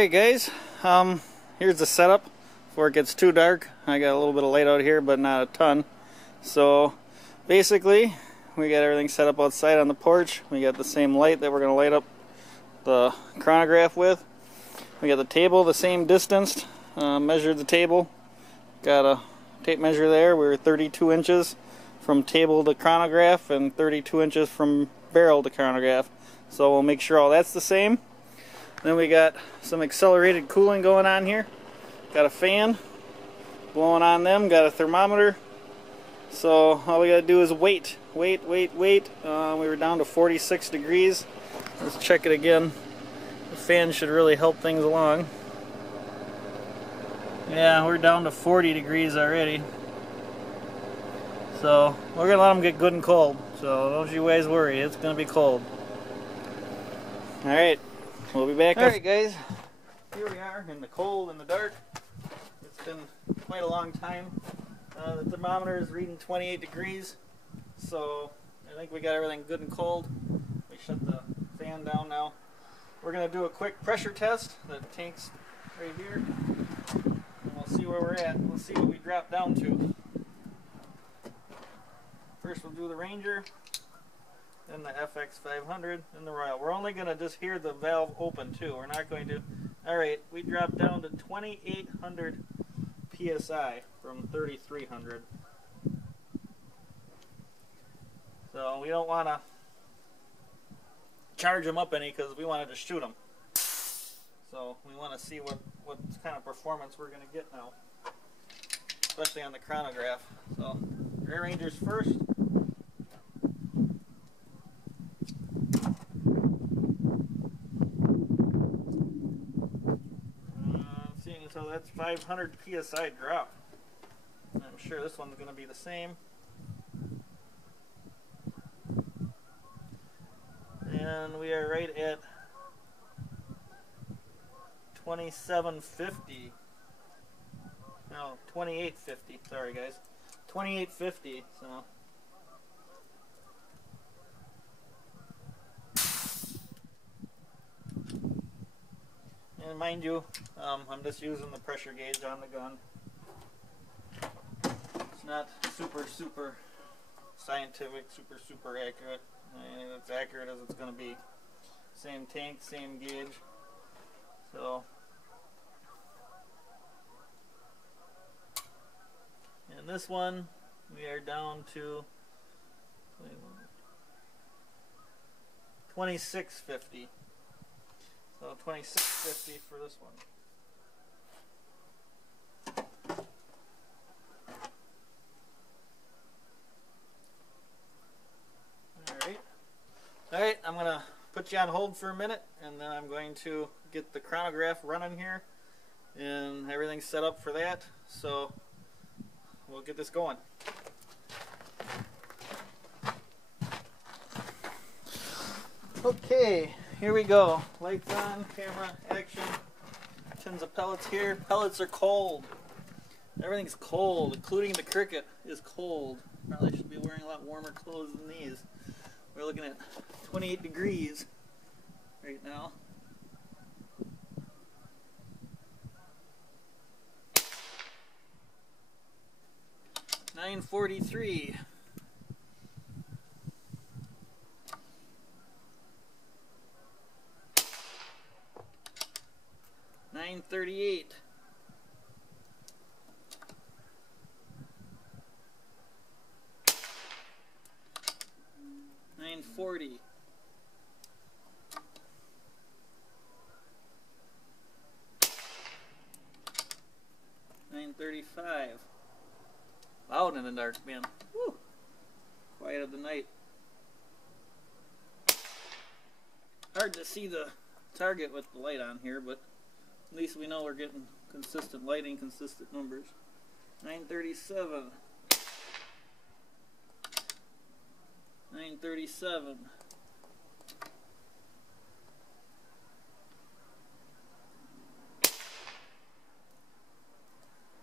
Alright guys, here's the setup before it gets too dark. I got a little bit of light out here, but not a ton. So basically, we got everything set up outside on the porch. We got the same light that we're going to light up the chronograph with. We got the table the same distance, measured the table. Got a tape measure there. We're 32 inches from table to chronograph and 32 inches from barrel to chronograph. So we'll make sure all that's the same. Then we got some accelerated cooling going on here. Got a fan blowing on them, got a thermometer. So all we gotta do is wait. We were down to 46 degrees. Let's check it again. The fan should really help things along. Yeah, we're down to 40 degrees already. So we're gonna let them get good and cold. So don't you guys worry, it's gonna be cold. Alright. We'll be back. Alright guys, here we are in the cold and the dark. It's been quite a long time. The thermometer is reading 28 degrees, so I think we got everything good and cold. We shut the fan down now. We're going to do a quick pressure test. The tank's right here, and we'll see where we're at. We'll see what we drop down to. First we'll do the Ranger, then the FX500, and the Royal. We're only going to just hear the valve open too. We're not going to... Alright, we dropped down to 2,800 PSI from 3,300. So we don't want to charge them up any because we wanted to shoot them. So we want to see what kind of performance we're going to get now. Especially on the chronograph. So, rear Rangers first. So that's 500 PSI drop. I'm sure this one's going to be the same. And we are right at 2750. No, 2850. Sorry guys. 2850. So. And mind you, I'm just using the pressure gauge on the gun. It's not super scientific, super accurate. I mean, it's accurate as it's going to be. Same tank, same gauge. So, and this one, we are down to 2650. So 2650 for this one. Alright, I'm going to put you on hold for a minute, and then I'm going to get the chronograph running here, and everything's set up for that, so we'll get this going. Okay, here we go. Lights on, camera, action. Tins of pellets here. Pellets are cold. Everything's cold, including the Cricket is cold. Probably should be wearing a lot warmer clothes than these. We're looking at 28 degrees right now. $9.43. 9:38. 9:40. 9:35. Loud in the dark, man. Woo. Quiet of the night. Hard to see the target with the light on here, but at least we know we're getting consistent lighting, consistent numbers. 9:37. 9:37.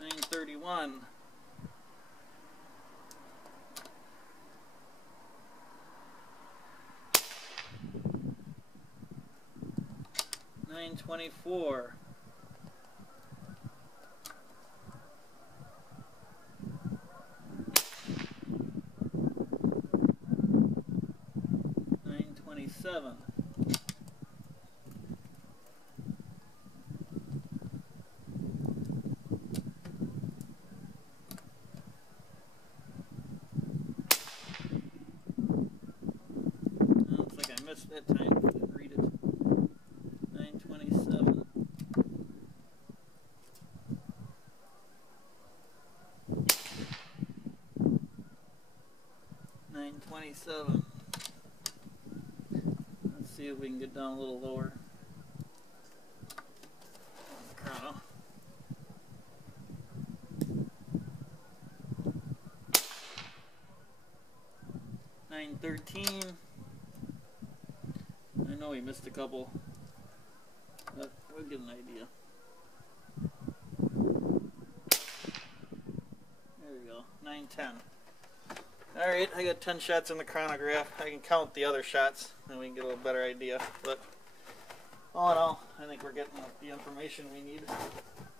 9:31. 9:32. 924. 927. 'Cause I missed that time. I didn't read it. 927. 927. Let's see if we can get down a little lower. Chrono. 913. I know we missed a couple, but we'll get an idea. There we go, 910. Alright, I got 10 shots in the chronograph. I can count the other shots, and we can get a little better idea. But all in all, I think we're getting the information we need.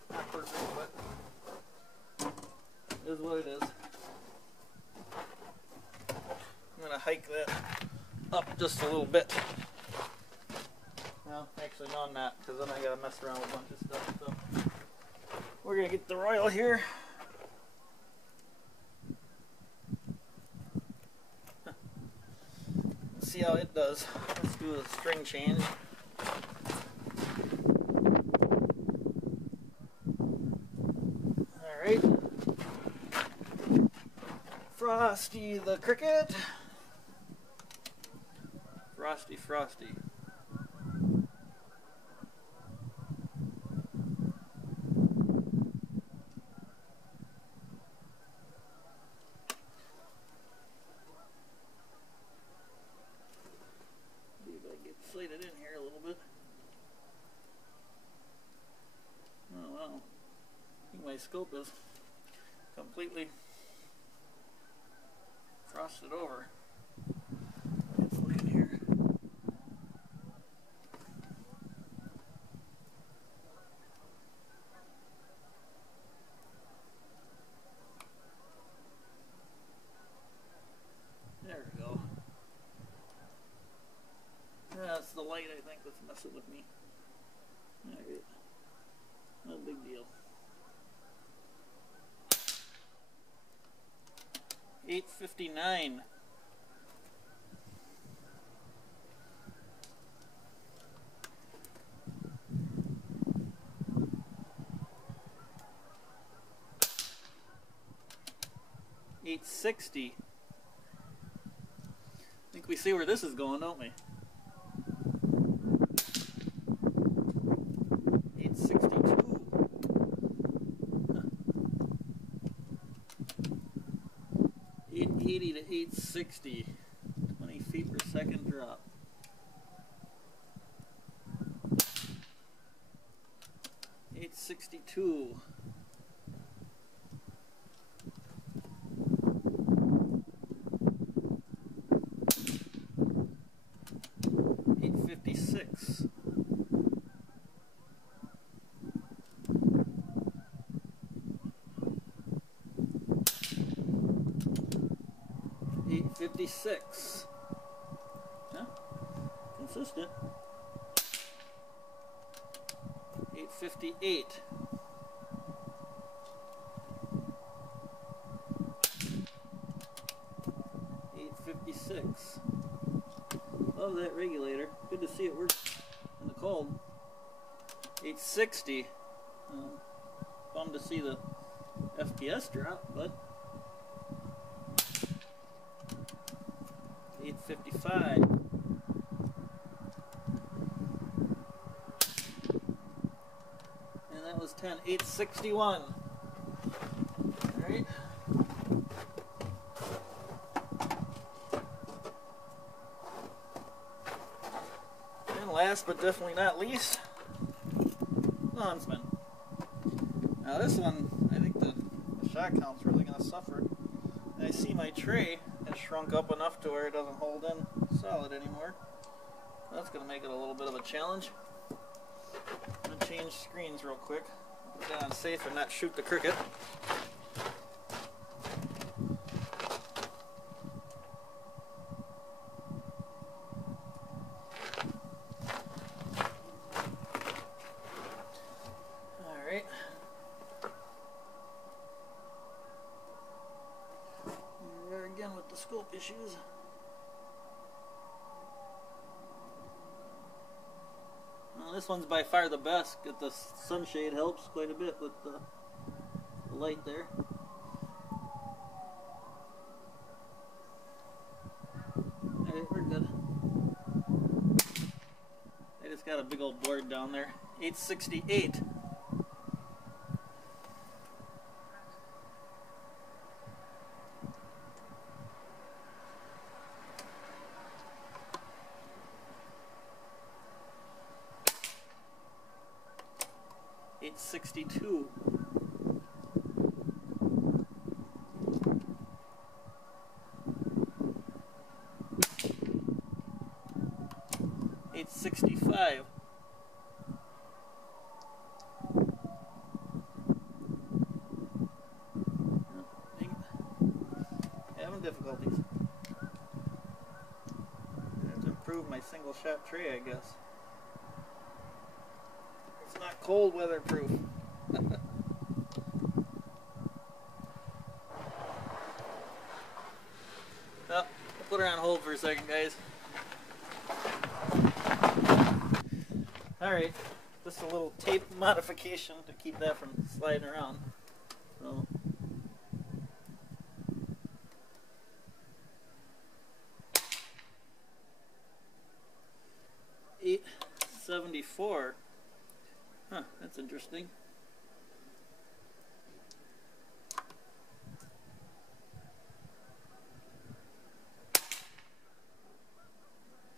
Not perfect, but it is what it is. I'm going to hike that up just a little bit. Well, actually no I'm not, because then I got to mess around with a bunch of stuff. So we're going to get the Royal here. Let's see how it does. Let's do a string change. Alright. Frosty the Cricket. Frosty, Frosty. See if I can get slated in here a little bit. Oh wow. I think my scope is completely frosted over. Let's look in here. There we go. That's the light, I think, that's messing with me. Alright. No big deal. 8:59. $8.60. I think we see where this is going, don't we? 862. Huh. 880 to 860. 20 feet per second drop. $8.62. 856. 856. Huh? Consistent. 858. 856. Love that regulator. Good to see it work in the cold. 860. Bummed to see the FPS drop, but 855. And that was 10. 861. Alright. And last but definitely not least, the Huntsman. Now this one, I think the shot count's really going to suffer. And I see my tray has shrunk up enough to where it doesn't hold in solid anymore. That's going to make it a little bit of a challenge. I'm going to change screens real quick. Put that on safe and not shoot the cricket. Alright. Here we are again with the scope issues. Well, this one's by far the best. Get the sunshade helps quite a bit with the light there. Alright, we're good. I just got a big old board down there. 868. $862. $865. Having difficulties. I have to improve my single shot tray, I guess. It's not cold weatherproof. Well, I'll put her on hold for a second, guys. Alright, just a little tape modification to keep that from sliding around. So, $874. Huh, that's interesting.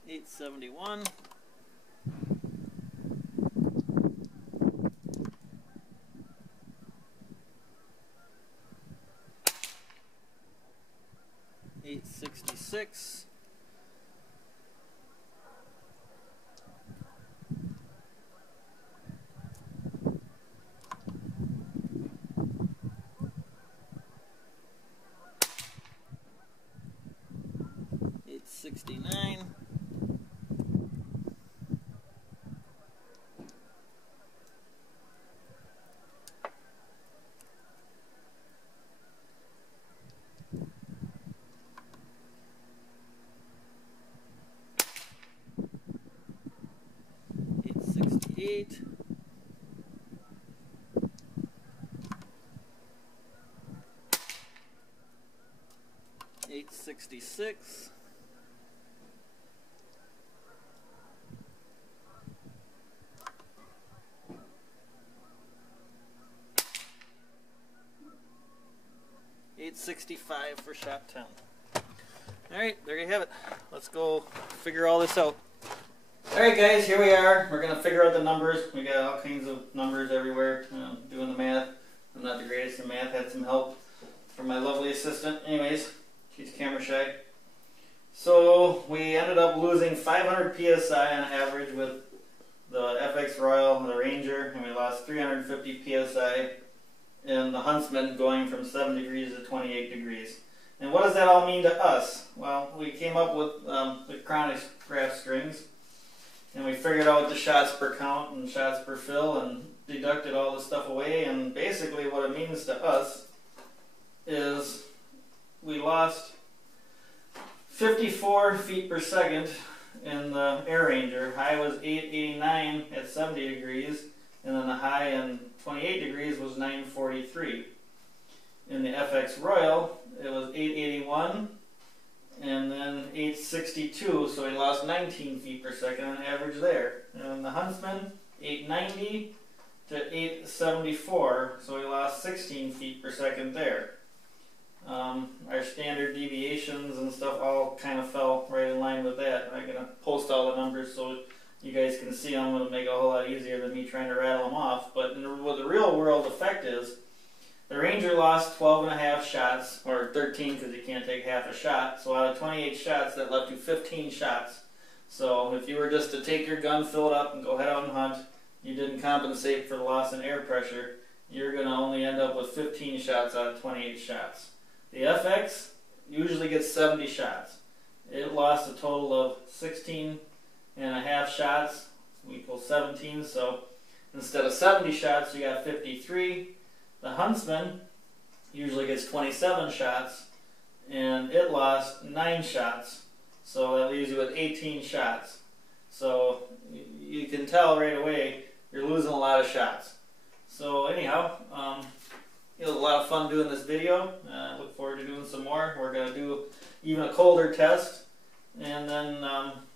$871. $866. $869. $868. $866. $865 for shot 10. Alright, there you have it. Let's go figure all this out. Alright guys, here we are. We're going to figure out the numbers. We got all kinds of numbers everywhere. Doing the math. I'm not the greatest in math. Had some help from my lovely assistant. Anyways, she's camera shy. So we ended up losing 500 PSI on average with the FX Royal and the Ranger, and we lost 350 PSI in the Huntsman, going from 7 degrees to 28 degrees. And what does that all mean to us? Well, we came up with the chronograph strings, and we figured out the shots per count and shots per fill and deducted all this stuff away, and basically what it means to us is we lost 54 feet per second in the Air Ranger. High was 889 at 70 degrees, and then the high in 28 degrees was 943. In the FX Royal, it was 881 and then 862, so we lost 19 feet per second on average there. And the Huntsman, 890 to 874, so we lost 16 feet per second there. Our standard deviations and stuff all kind of fell right in line with that. I'm going to post all the numbers so you guys can see them. It'll make it a whole lot easier than me trying to rattle them off. But what the real world effect is, the Ranger lost 12 and a half shots, or 13 because you can't take half a shot. So out of 28 shots, that left you 15 shots. So if you were just to take your gun, fill it up, and go head out and hunt, you didn't compensate for the loss in air pressure, you're going to only end up with 15 shots out of 28 shots. The FX usually gets 70 shots. It lost a total of 16 and a half shots, equals 17, so instead of 70 shots, you got 53. The Huntsman usually gets 27 shots, and it lost 9 shots, so that leaves you with 18 shots. So you can tell right away you're losing a lot of shots. So anyhow, it was a lot of fun doing this video. I look forward to doing some more. We're going to do even a colder test, and then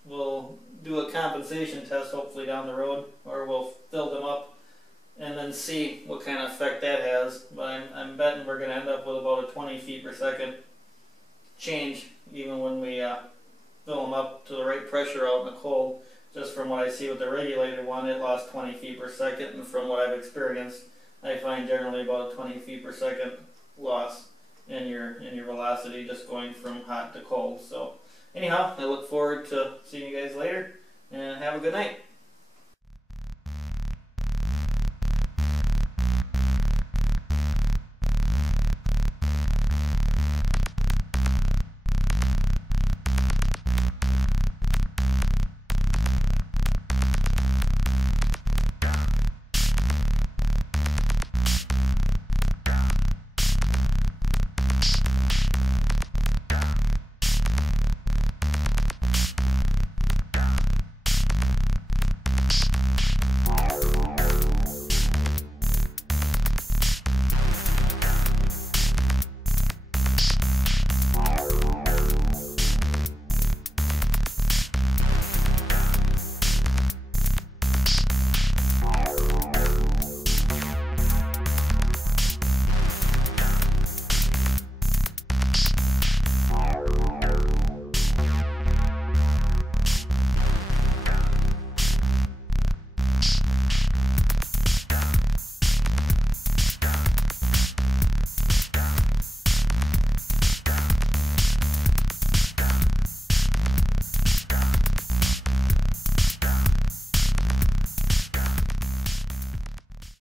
we'll do a compensation test hopefully down the road, or we'll fill them up and then see what kind of effect that has. But I'm betting we're going to end up with about a 20 feet per second change even when we fill them up to the right pressure out in the cold. Just from what I see with the regulated one, it lost 20 feet per second, and from what I've experienced, I find generally about a 20 feet per second loss in your velocity just going from hot to cold. So anyhow, I look forward to seeing you guys later, and have a good night.